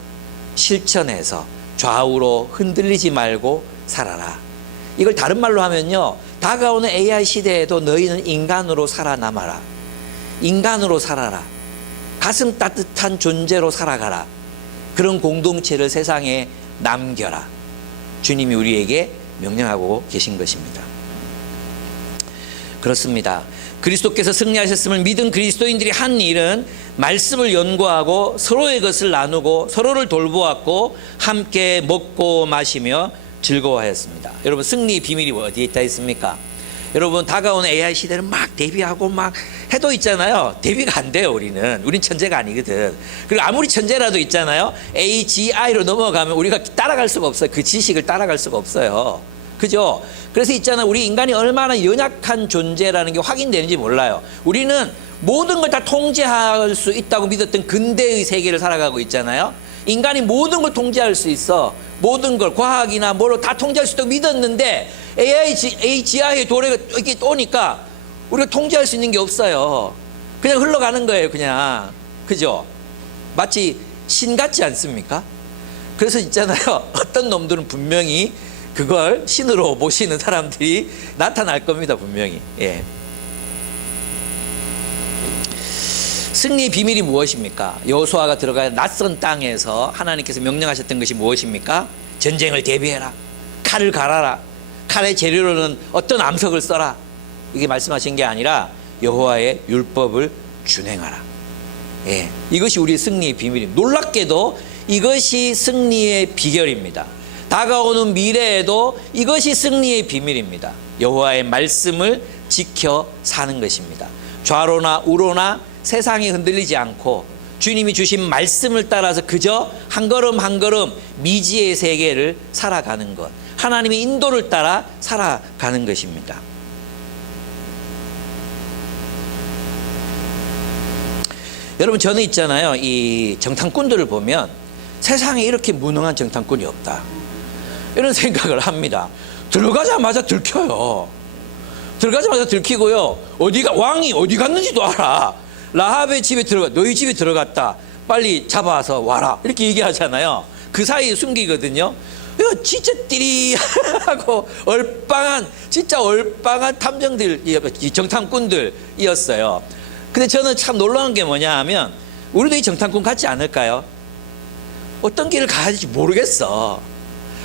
실천해서 좌우로 흔들리지 말고 살아라. 이걸 다른 말로 하면요, 다가오는 AI 시대에도 너희는 인간으로 살아남아라. 인간으로 살아라. 가슴 따뜻한 존재로 살아가라. 그런 공동체를 세상에 남겨라. 주님이 우리에게 명령하고 계신 것입니다. 그렇습니다. 그리스도께서 승리하셨음을 믿은 그리스도인들이 한 일은 말씀을 연구하고 서로의 것을 나누고 서로를 돌보았고 함께 먹고 마시며 즐거워하였습니다. 여러분, 승리의 비밀이 어디에 있다 있습니까? 여러분, 다가오는 AI 시대는 막 대비하고 막 해도 있잖아요. 대비가 안 돼요. 우린 천재가 아니거든. 그리고 아무리 천재라도 있잖아요, AGI로 넘어가면 우리가 따라갈 수가 없어요. 그 지식을 따라갈 수가 없어요. 그죠? 그래서 있잖아요, 우리 인간이 얼마나 연약한 존재라는 게 확인되는지 몰라요. 우리는 모든 걸 다 통제할 수 있다고 믿었던 근대의 세계를 살아가고 있잖아요. 인간이 모든 걸 통제할 수 있어. 모든 걸 과학이나 뭐로 다 통제할 수 있다고 믿었는데 AGI의 도래가 이렇게 오니까 우리가 통제할 수 있는 게 없어요. 그냥 흘러가는 거예요. 그냥. 그죠? 마치 신 같지 않습니까? 그래서 있잖아요, 어떤 놈들은 분명히 그걸 신으로 모시는 사람들이 나타날 겁니다. 분명히. 예. 승리의 비밀이 무엇입니까? 여호수아가 들어가야 낯선 땅에서 하나님께서 명령하셨던 것이 무엇입니까? 전쟁을 대비해라. 칼을 갈아라. 칼의 재료로는 어떤 암석을 써라. 이게 말씀하신 게 아니라 여호와의 율법을 준행하라. 예. 이것이 우리의 승리의 비밀입니다. 놀랍게도 이것이 승리의 비결입니다. 다가오는 미래에도 이것이 승리의 비밀입니다. 여호와의 말씀을 지켜 사는 것입니다. 좌로나 우로나 세상이 흔들리지 않고 주님이 주신 말씀을 따라서 그저 한 걸음 한 걸음 미지의 세계를 살아가는 것, 하나님의 인도를 따라 살아가는 것입니다. 여러분, 저는 있잖아요, 이 정탐꾼들을 보면 세상에 이렇게 무능한 정탐꾼이 없다, 이런 생각을 합니다. 들어가자마자 들켜요. 들어가자마자 들키고요, 왕이 어디 갔는지도 알아. 라합의 집에 너희 집에 들어갔다, 빨리 잡아서 와라, 이렇게 얘기하잖아요. 그 사이에 숨기거든요. 이거 진짜 띠리하고 진짜 얼빵한 탐정들, 정탐꾼들이었어요. 근데 저는 참 놀라운 게 뭐냐 하면, 우리도 이 정탐꾼 같지 않을까요? 어떤 길을 가야 될지 모르겠어.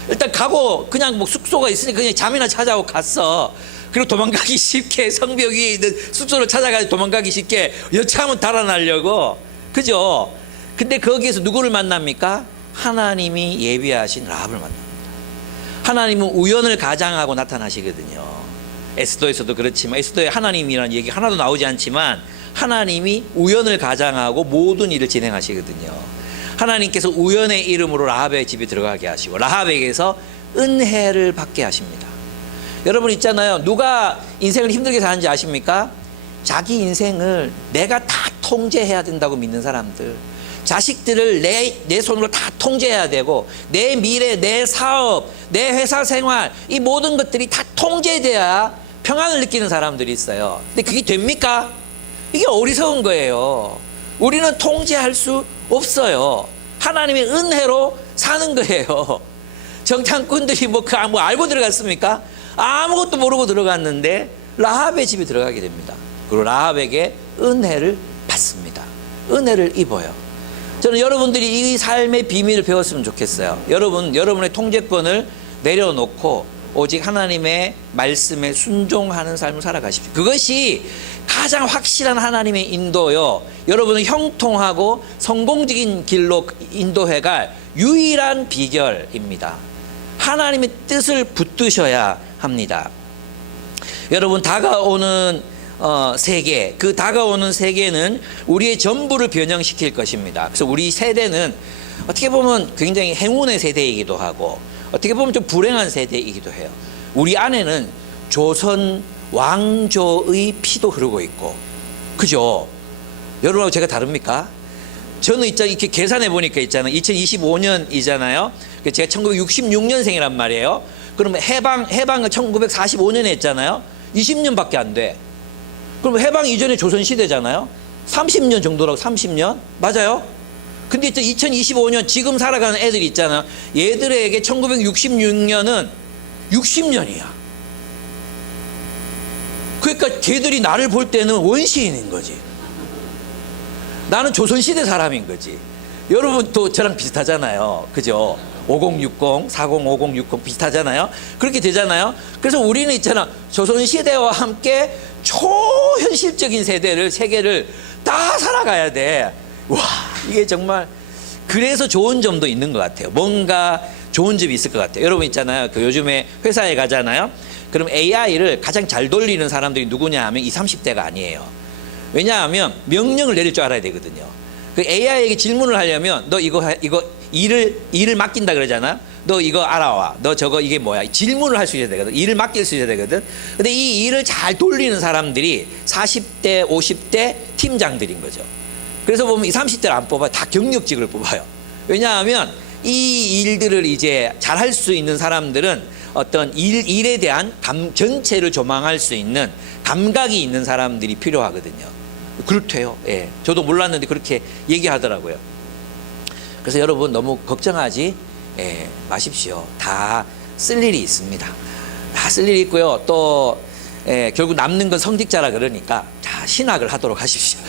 일단 가고 그냥 뭐 숙소가 있으니까 그냥 잠이나 자자고 갔어. 그리고 도망가기 쉽게 성벽 위에 있는 숙소를 찾아가서 도망가기 쉽게 여차하면 달아나려고. 그죠? 근데 거기에서 누구를 만납니까? 하나님이 예비하신 라합을 만납니다. 하나님은 우연을 가장하고 나타나시거든요. 에스더에서도 그렇지만, 에스더에 하나님이라는 얘기 하나도 나오지 않지만 하나님이 우연을 가장하고 모든 일을 진행하시거든요. 하나님께서 우연의 이름으로 라합의 집에 들어가게 하시고 라합에게서 은혜를 받게 하십니다. 여러분 있잖아요, 누가 인생을 힘들게 사는지 아십니까? 자기 인생을 내가 다 통제해야 된다고 믿는 사람들. 자식들을 내 손으로 다 통제해야 되고, 내 미래, 내 사업, 내 회사 생활, 이 모든 것들이 다 통제돼야 평안을 느끼는 사람들이 있어요. 근데 그게 됩니까? 이게 어리석은 거예요. 우리는 통제할 수 없어요. 하나님의 은혜로 사는 거예요. 정탐꾼들이 뭐 알고 들어갔습니까? 아무것도 모르고 들어갔는데 라합의 집에 들어가게 됩니다. 그리고 라합에게 은혜를 받습니다. 은혜를 입어요. 저는 여러분들이 이 삶의 비밀을 배웠으면 좋겠어요. 여러분의 통제권을 내려놓고 오직 하나님의 말씀에 순종하는 삶을 살아가십시오. 그것이 가장 확실한 하나님의 인도요, 여러분은 형통하고 성공적인 길로 인도해갈 유일한 비결입니다. 하나님의 뜻을 붙드셔야 합니다. 여러분, 다가오는 세계, 그 다가오는 세계는 우리의 전부를 변형시킬 것입니다. 그래서 우리 세대는 어떻게 보면 굉장히 행운의 세대이기도 하고 어떻게 보면 좀 불행한 세대이기도 해요. 우리 안에는 조선 왕조의 피도 흐르고 있고, 그죠? 여러분하고 제가 다릅니까? 저는 이렇게 계산해 보니까 있잖아요, 2025년이잖아요. 제가 1966년생이란 말이에요. 그러면 해방을 1945년에 했잖아요. 20년밖에 안 돼. 그럼 해방 이전에 조선시대잖아요. 30년 정도라고. 30년 맞아요. 근데 2025년 지금 살아가는 애들이 있잖아. 얘들에게 1966년은 60년이야. 그러니까 걔들이 나를 볼 때는 원시인인 거지. 나는 조선시대 사람인 거지. 여러분도 저랑 비슷하잖아요. 그죠? 5060, 405060 비슷하잖아요. 그렇게 되잖아요. 그래서 우리는 있잖아. 조선시대와 함께 초현실적인 세계를 다 살아가야 돼. 와, 이게 정말 그래서 좋은 점도 있는 것 같아요. 뭔가 좋은 점이 있을 것 같아요. 여러분 있잖아요. 그 요즘에 회사에 가잖아요. 그럼 AI를 가장 잘 돌리는 사람들이 누구냐 하면 20, 30대가 아니에요. 왜냐하면 명령을 내릴 줄 알아야 되거든요. 그 AI에게 질문을 하려면 너 이거 일을 맡긴다 그러잖아. 너 이거 알아와. 너 저거 이게 뭐야? 질문을 할 수 있어야 되거든. 일을 맡길 수 있어야 되거든. 근데 이 일을 잘 돌리는 사람들이 40대, 50대 팀장들인 거죠. 그래서 보면 이 30대를 안 뽑아요. 다 경력직을 뽑아요. 왜냐하면 이 일들을 이제 잘 할 수 있는 사람들은 어떤 일에 대한 전체를 조망할 수 있는 감각이 있는 사람들이 필요하거든요. 그렇대요. 예. 저도 몰랐는데 그렇게 얘기하더라고요. 그래서 여러분 너무 걱정하지 마십시오. 다 쓸 일이 있습니다. 다 쓸 일이 있고요. 또 결국 남는 건 성직자라 그러니까 다 신학을 하도록 하십시오.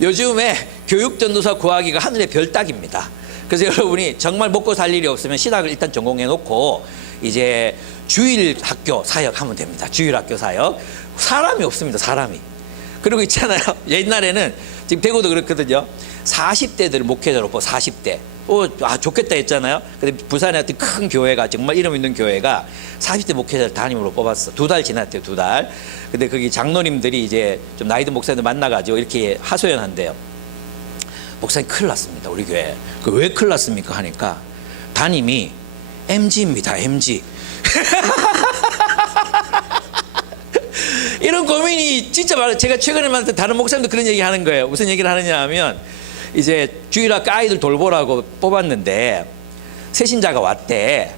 요즘에 교육전도사 구하기가 하늘의 별 따기입니다. 그래서 여러분이 정말 먹고 살 일이 없으면 신학을 일단 전공해 놓고 이제 주일학교 사역 하면 됩니다. 주일학교 사역. 사람이 없습니다. 사람이. 그리고 있잖아요. 옛날에는 지금 대구도 그렇거든요. 40대들 목회자로 뽑고 40대. 좋겠다 했잖아요. 근데 부산에 어떤 큰 교회가 정말 이름 있는 교회가 40대 목회자를 담임으로 뽑았어. 2달 지났대요. 2달. 근데 거기 장로님들이 이제 좀 나이 든 목사님들 만나가지고 이렇게 하소연한대요. 목사님 큰일 났습니다. 우리 교회. 왜 큰일 났습니까? 하니까 담임이 MG입니다. MG. 이런 고민이 진짜 많아요. 제가 최근에 만났던 다른 목사님도 그런 얘기 하는 거예요. 무슨 얘기를 하느냐 하면 이제 주일학교 아이들 돌보라고 뽑았는데 새신자가 왔대.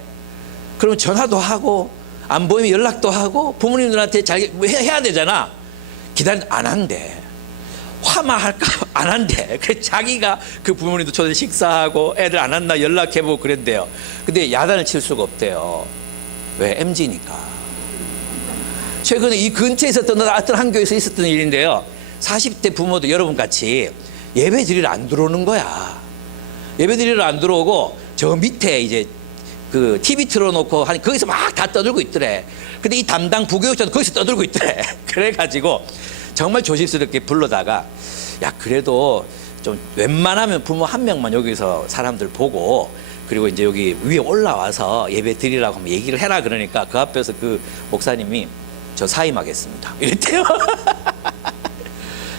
그럼 전화도 하고 안 보이면 연락도 하고 부모님들한테 잘 해야 되잖아. 안 한대. 화마할까 안 한대. 그래서 자기가 그 부모님도 초대 식사하고 애들 안 왔나 연락해보고 그랬대요. 근데 야단을 칠 수가 없대요. 왜? MG니까. 최근에 이 근처에 있었던 어떤 한 교회에서 있었던 일인데요. 40대 부모도 여러분 같이 예배 드리러 안 들어오는 거야. 예배 드리러 안 들어오고 저 밑에 이제 그 TV 틀어놓고 하니 거기서 막 다 떠들고 있더래. 근데 이 담당 부교육자도 거기서 떠들고 있더래. 그래가지고 정말 조심스럽게 불러다가 야 그래도 좀 웬만하면 부모 한 명만 여기서 사람들 보고 그리고 이제 여기 위에 올라와서 예배 드리라고 하면 얘기를 해라 그러니까 그 앞에서 그 목사님이 저 사임하겠습니다 이랬대요.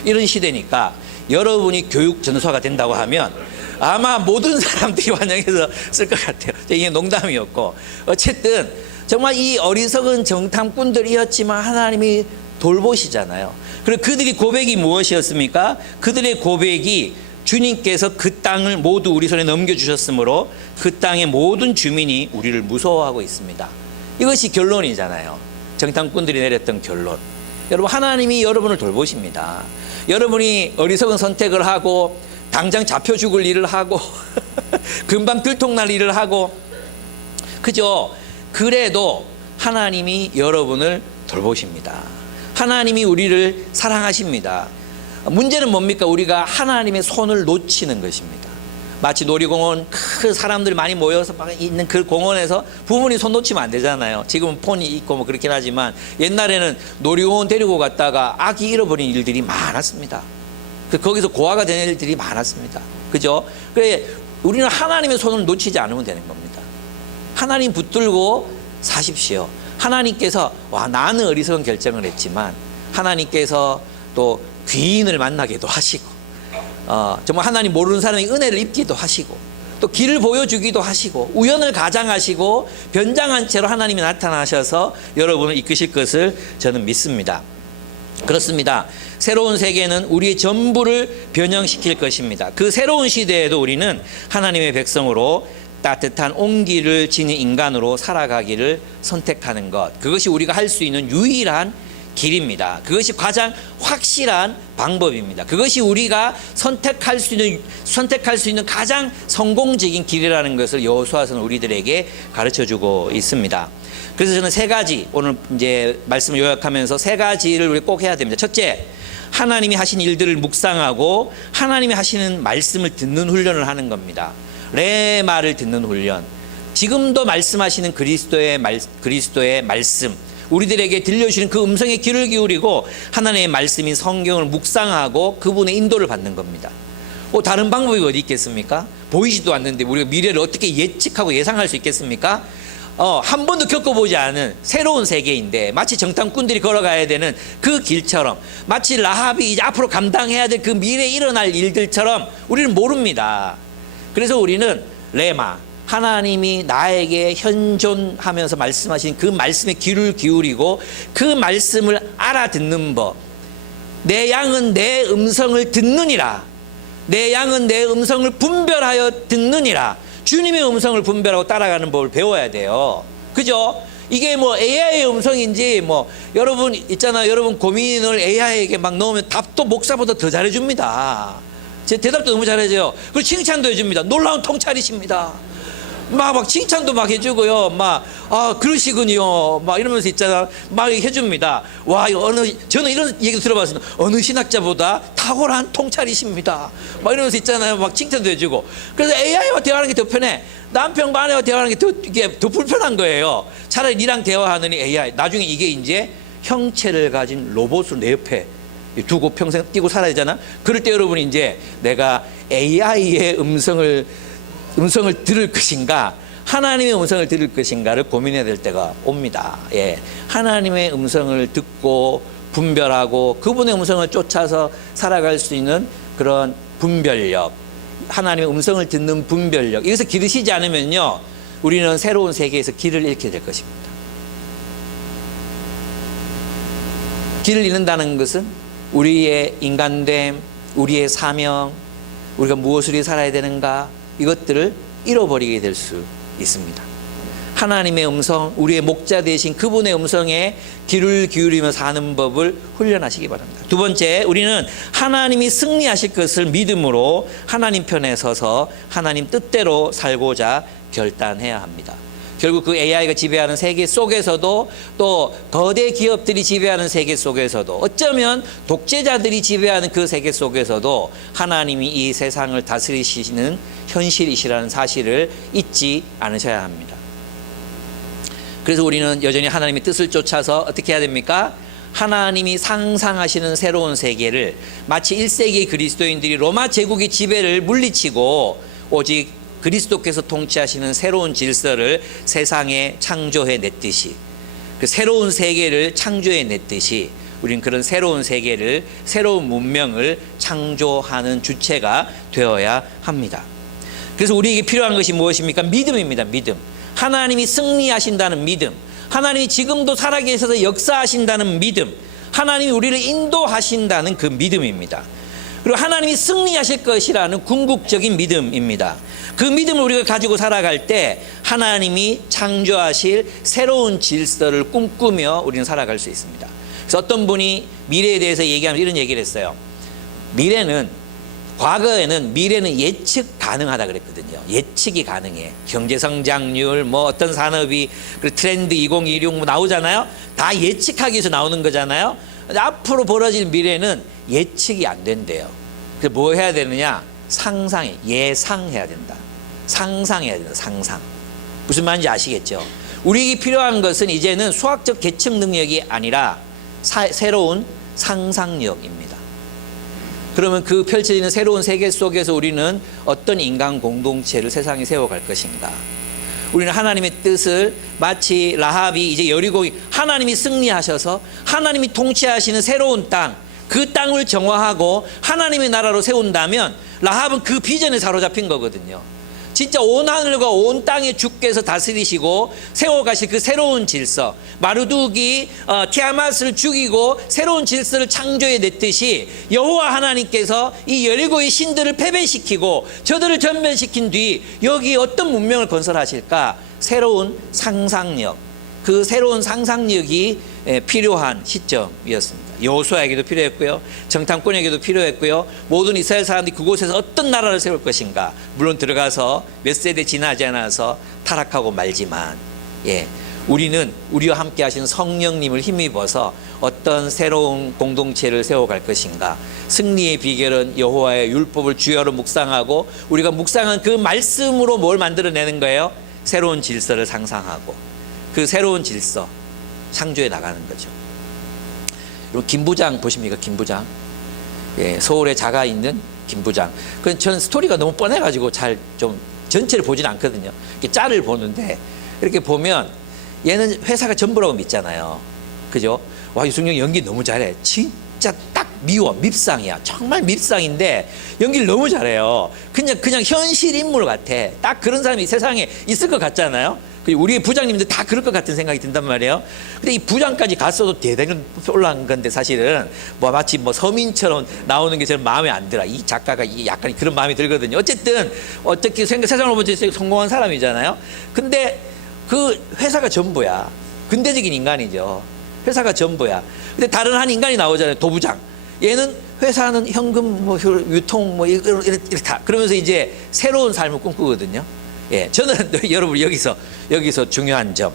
이런 시대니까 여러분이 교육 전도사가 된다고 하면 아마 모든 사람들이 환영해서 쓸 것 같아요. 이게 농담이었고 어쨌든 정말 이 어리석은 정탐꾼들이었지만 하나님이 돌보시잖아요. 그리고 그들이 고백이 무엇이었습니까? 그들의 고백이 주님께서 그 땅을 모두 우리 손에 넘겨주셨으므로 그 땅의 모든 주민이 우리를 무서워하고 있습니다. 이것이 결론이잖아요. 정탐꾼들이 내렸던 결론. 여러분 하나님이 여러분을 돌보십니다. 여러분이 어리석은 선택을 하고 당장 잡혀 죽을 일을 하고 금방 들통날 일을 하고 그죠? 그래도 하나님이 여러분을 돌보십니다. 하나님이 우리를 사랑하십니다. 문제는 뭡니까? 우리가 하나님의 손을 놓치는 것입니다. 마치 놀이공원 큰 사람들이 많이 모여서 있는 그 공원에서 부모님 손 놓치면 안 되잖아요. 지금은 폰이 있고 뭐 그렇긴 하지만 옛날에는 놀이공원 데리고 갔다가 아기 잃어버린 일들이 많았습니다. 거기서 고아가 되는 일들이 많았습니다. 그죠? 그래 우리는 하나님의 손을 놓치지 않으면 되는 겁니다. 하나님 붙들고 사십시오. 하나님께서 나는 어리석은 결정을 했지만 하나님께서 또 귀인을 만나기도 하시고 정말 하나님 모르는 사람이 은혜를 입기도 하시고 또 길을 보여주기도 하시고 우연을 가장하시고 변장한 채로 하나님이 나타나셔서 여러분을 이끄실 것을 저는 믿습니다. 그렇습니다. 새로운 세계는 우리의 전부를 변형시킬 것입니다. 그 새로운 시대에도 우리는 하나님의 백성으로 따뜻한 온기를 지닌 인간으로 살아가기를 선택하는 것, 그것이 우리가 할 수 있는 유일한 길입니다. 그것이 가장 확실한 방법입니다. 그것이 우리가 선택할 수 있는 가장 성공적인 길이라는 것을 여호수아서는 우리들에게 가르쳐주고 있습니다. 그래서 저는 세 가지, 오늘 이제 말씀을 요약하면서 세 가지를 우리 꼭 해야 됩니다. 첫째, 하나님이 하신 일들을 묵상하고 하나님이 하시는 말씀을 듣는 훈련을 하는 겁니다. 레마를 듣는 훈련. 지금도 말씀하시는 그리스도의 말씀, 우리들에게 들려주시는 그 음성에 귀를 기울이고 하나님의 말씀인 성경을 묵상하고 그분의 인도를 받는 겁니다. 다른 방법이 어디 있겠습니까? 보이지도 않는데 우리가 미래를 어떻게 예측하고 예상할 수 있겠습니까? 한 번도 겪어보지 않은 새로운 세계인데, 마치 정탐꾼들이 걸어가야 되는 그 길처럼, 마치 라합이 이제 앞으로 감당해야 될 그 미래에 일어날 일들처럼 우리는 모릅니다. 그래서 우리는 레마, 하나님이 나에게 현존하면서 말씀하신 그 말씀에 귀를 기울이고 그 말씀을 알아듣는 법. 내 양은 내 음성을 듣느니라. 내 양은 내 음성을 분별하여 듣느니라. 주님의 음성을 분별하고 따라가는 법을 배워야 돼요. 그죠? 이게 뭐 AI의 음성인지, 뭐 여러분 있잖아요. 여러분 고민을 AI에게 막 넣으면 답도 목사보다 더 잘해줍니다. 제 대답도 너무 잘해줘요. 그리고 칭찬도 해줍니다. 놀라운 통찰이십니다. 막 칭찬도 막 해주고요. 그러시군요. 막 이러면서 있잖아. 막 해줍니다. 와, 저는 이런 얘기도 들어봤습니다. 어느 신학자보다 탁월한 통찰이십니다. 막 이러면서 있잖아요. 막 칭찬도 해주고. 그래서 AI와 대화하는 게 더 편해. 남편과 아내와 대화하는 게 이게 더 불편한 거예요. 차라리 니랑 대화하느니 AI. 나중에 이게 이제 형체를 가진 로봇으로 내 옆에 두고 평생 끼고 살아야 되잖아. 그럴 때 여러분이 이제 내가 AI의 음성을 들을 것인가, 하나님의 음성을 들을 것인가를 고민해야 될 때가 옵니다. 예. 하나님의 음성을 듣고 분별하고 그분의 음성을 쫓아서 살아갈 수 있는 그런 분별력, 하나님의 음성을 듣는 분별력, 이것을 기르시지 않으면요, 우리는 새로운 세계에서 길을 잃게 될 것입니다. 길을 잃는다는 것은 우리의 인간됨, 우리의 사명, 우리가 무엇을 위해 살아야 되는가, 이것들을 잃어버리게 될 수 있습니다. 하나님의 음성, 우리의 목자 되신 그분의 음성에 귀를 기울이며 사는 법을 훈련하시기 바랍니다. 두 번째, 우리는 하나님이 승리하실 것을 믿음으로 하나님 편에 서서 하나님 뜻대로 살고자 결단해야 합니다. 결국 그 AI가 지배하는 세계 속에서도, 또 거대 기업들이 지배하는 세계 속에서도, 어쩌면 독재자들이 지배하는 그 세계 속에서도 하나님이 이 세상을 다스리시는 현실이시라는 사실을 잊지 않으셔야 합니다. 그래서 우리는 여전히 하나님의 뜻을 쫓아서 어떻게 해야 됩니까? 하나님이 상상하시는 새로운 세계를, 마치 1세기 그리스도인들이 로마 제국의 지배를 물리치고 오직 그리스도께서 통치하시는 새로운 질서를 세상에 창조해 냈듯이, 그 새로운 세계를 창조해 냈듯이 우리는 그런 새로운 세계를, 새로운 문명을 창조하는 주체가 되어야 합니다. 그래서 우리에게 필요한 것이 무엇입니까? 믿음입니다. 믿음. 하나님이 승리하신다는 믿음, 하나님이 지금도 살아계셔서 역사하신다는 믿음, 하나님이 우리를 인도하신다는 그 믿음입니다. 그리고 하나님이 승리하실 것이라는 궁극적인 믿음입니다. 그 믿음을 우리가 가지고 살아갈 때 하나님이 창조하실 새로운 질서를 꿈꾸며 우리는 살아갈 수 있습니다. 그래서 어떤 분이 미래에 대해서 얘기하면서 이런 얘기를 했어요. 과거에는 미래는 예측 가능하다 그랬거든요. 예측이 가능해. 경제성장률, 뭐 어떤 산업이, 트렌드 2026 뭐 나오잖아요. 다 예측하기 위해서 나오는 거잖아요. 앞으로 벌어질 미래는 예측이 안 된대요. 그래서 뭐 해야 되느냐? 예상해야 된다. 상상해야 된다. 상상. 무슨 말인지 아시겠죠? 우리에게 필요한 것은 이제는 수학적 계측 능력이 아니라 새로운 상상력입니다. 그러면 그 펼쳐지는 새로운 세계 속에서 우리는 어떤 인간 공동체를 세상에 세워갈 것인가? 우리는 하나님의 뜻을, 마치 라합이 이제 여리고 하나님이 승리하셔서 하나님이 통치하시는 새로운 땅, 그 땅을 정화하고 하나님의 나라로 세운다면 라합은 그 비전에 사로잡힌 거거든요. 진짜 온 하늘과 온 땅에 주께서 다스리시고 세워가실 그 새로운 질서, 마르둑이 티아마스를 죽이고 새로운 질서를 창조해 냈듯이 여호와 하나님께서 이 여리고의 신들을 패배시키고 저들을 전멸시킨 뒤 여기 어떤 문명을 건설하실까? 새로운 상상력, 그 새로운 상상력이 필요한 시점이었습니다. 여호수아에게도 필요했고요, 정탐꾼에게도 필요했고요, 모든 이스라엘 사람들이 그곳에서 어떤 나라를 세울 것인가. 물론 들어가서 몇 세대 지나지 않아서 타락하고 말지만, 우리는 우리와 함께 하신 성령님을 힘입어서 어떤 새로운 공동체를 세워갈 것인가. 승리의 비결은 여호와의 율법을 주야로 묵상하고 우리가 묵상한 그 말씀으로 뭘 만들어내는 거예요? 새로운 질서를 상상하고 그 새로운 질서 창조해 나가는 거죠. 여러분, 김부장 보십니까? 김부장. 서울에 자가 있는 김부장. 그 저는 스토리가 너무 뻔해가지고 잘 좀 전체를 보진 않거든요. 이렇게 짤을 보는데 이렇게 보면 얘는 회사가 전부라고 믿잖아요. 그죠? 와, 유승용 연기 너무 잘해. 진짜 딱 미워. 밉상이야. 정말 밉상인데 연기를 너무 잘해요. 그냥 현실 인물 같아. 딱 그런 사람이 세상에 있을 것 같잖아요. 우리 부장님들 다 그럴 것 같은 생각이 든단 말이에요. 근데 이 부장까지 갔어도 대단히 올라간 건데 사실은 마치 서민처럼 나오는 게 저는 마음에 안 들어. 이 작가가 약간 그런 마음이 들거든요. 어쨌든 어떻게 세상으로 보면 성공한 사람이잖아요. 근데 그 회사가 전부야. 근대적인 인간이죠. 회사가 전부야. 근데 다른 한 인간이 나오잖아요. 도부장. 얘는 회사는 현금 유통 이렇다. 그러면서 이제 새로운 삶을 꿈꾸거든요. 저는 여러분 여기서 중요한 점,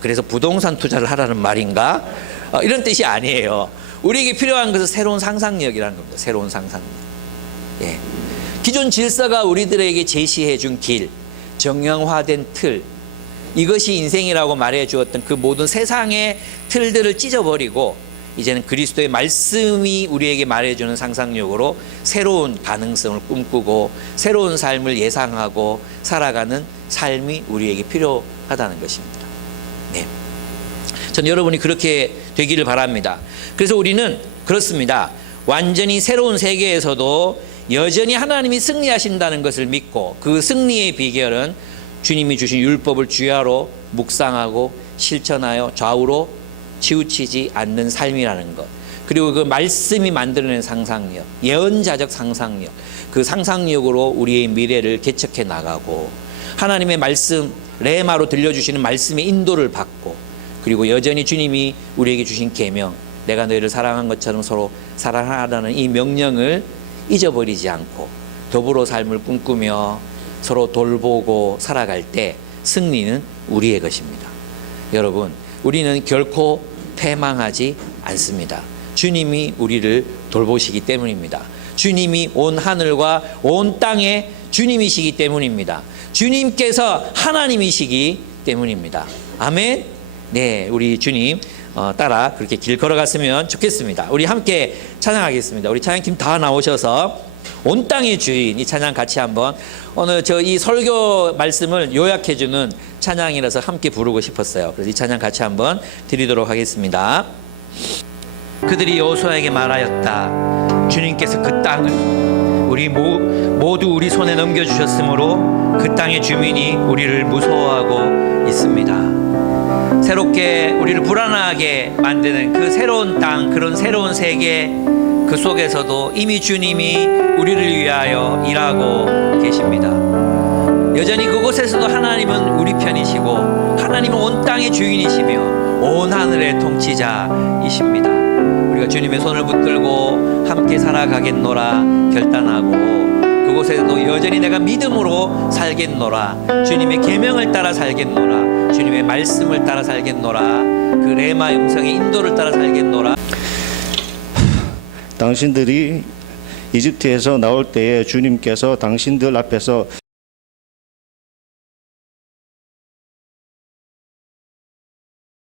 그래서 부동산 투자를 하라는 말인가? 이런 뜻이 아니에요. 우리에게 필요한 것은 새로운 상상력이라는 겁니다. 새로운 상상력. 기존 질서가 우리들에게 제시해 준 길, 정형화된 틀, 이것이 인생이라고 말해 주었던 그 모든 세상의 틀들을 찢어버리고 이제는 그리스도의 말씀이 우리에게 말해주는 상상력으로 새로운 가능성을 꿈꾸고 새로운 삶을 예상하고 살아가는 삶이 우리에게 필요하다는 것입니다. 저는 여러분이 그렇게 되기를 바랍니다. 그래서 우리는 그렇습니다. 완전히 새로운 세계에서도 여전히 하나님이 승리하신다는 것을 믿고 그 승리의 비결은 주님이 주신 율법을 주야로 묵상하고 실천하여 좌우로 치우치지 않는 삶이라는 것, 그리고 그 말씀이 만들어낸 상상력, 예언자적 상상력, 그 상상력으로 우리의 미래를 개척해 나가고 하나님의 말씀, 레마로 들려주시는 말씀의 인도를 받고, 그리고 여전히 주님이 우리에게 주신 계명, 내가 너희를 사랑한 것처럼 서로 사랑하라는 이 명령을 잊어버리지 않고 더불어 삶을 꿈꾸며 서로 돌보고 살아갈 때 승리는 우리의 것입니다. 여러분, 우리는 결코 패망하지 않습니다. 주님이 우리를 돌보시기 때문입니다. 주님이 온 하늘과 온 땅의 주님이시기 때문입니다. 주님께서 하나님이시기 때문입니다. 아멘. 우리 주님 따라 그렇게 길 걸어갔으면 좋겠습니다. 우리 함께 찬양하겠습니다. 우리 찬양팀 다 나오셔서 온 땅의 주인, 이 찬양 같이 한번, 오늘 이 설교 말씀을 요약해주는 찬양이라서 함께 부르고 싶었어요. 그래서 이 찬양 같이 한번 드리도록 하겠습니다. 그들이 여호수아에게 말하였다. 주님께서 그 땅을 우리 모두 우리 손에 넘겨주셨으므로 그 땅의 주민이 우리를 무서워하고 있습니다. 새롭게 우리를 불안하게 만드는 그 새로운 땅, 그런 새로운 세계, 그 속에서도 이미 주님이 우리를 위하여 일하고 계십니다. 여전히 그곳에서도 하나님은 우리 편이시고 하나님은 온 땅의 주인이시며 온 하늘의 통치자이십니다. 우리가 주님의 손을 붙들고 함께 살아가겠노라 결단하고 그곳에서도 여전히 내가 믿음으로 살겠노라, 주님의 계명을 따라 살겠노라, 주님의 말씀을 따라 살겠노라, 그 레마 음성의 인도를 따라 살겠노라. 당신들이 이집트에서 나올 때에 주님께서 당신들 앞에서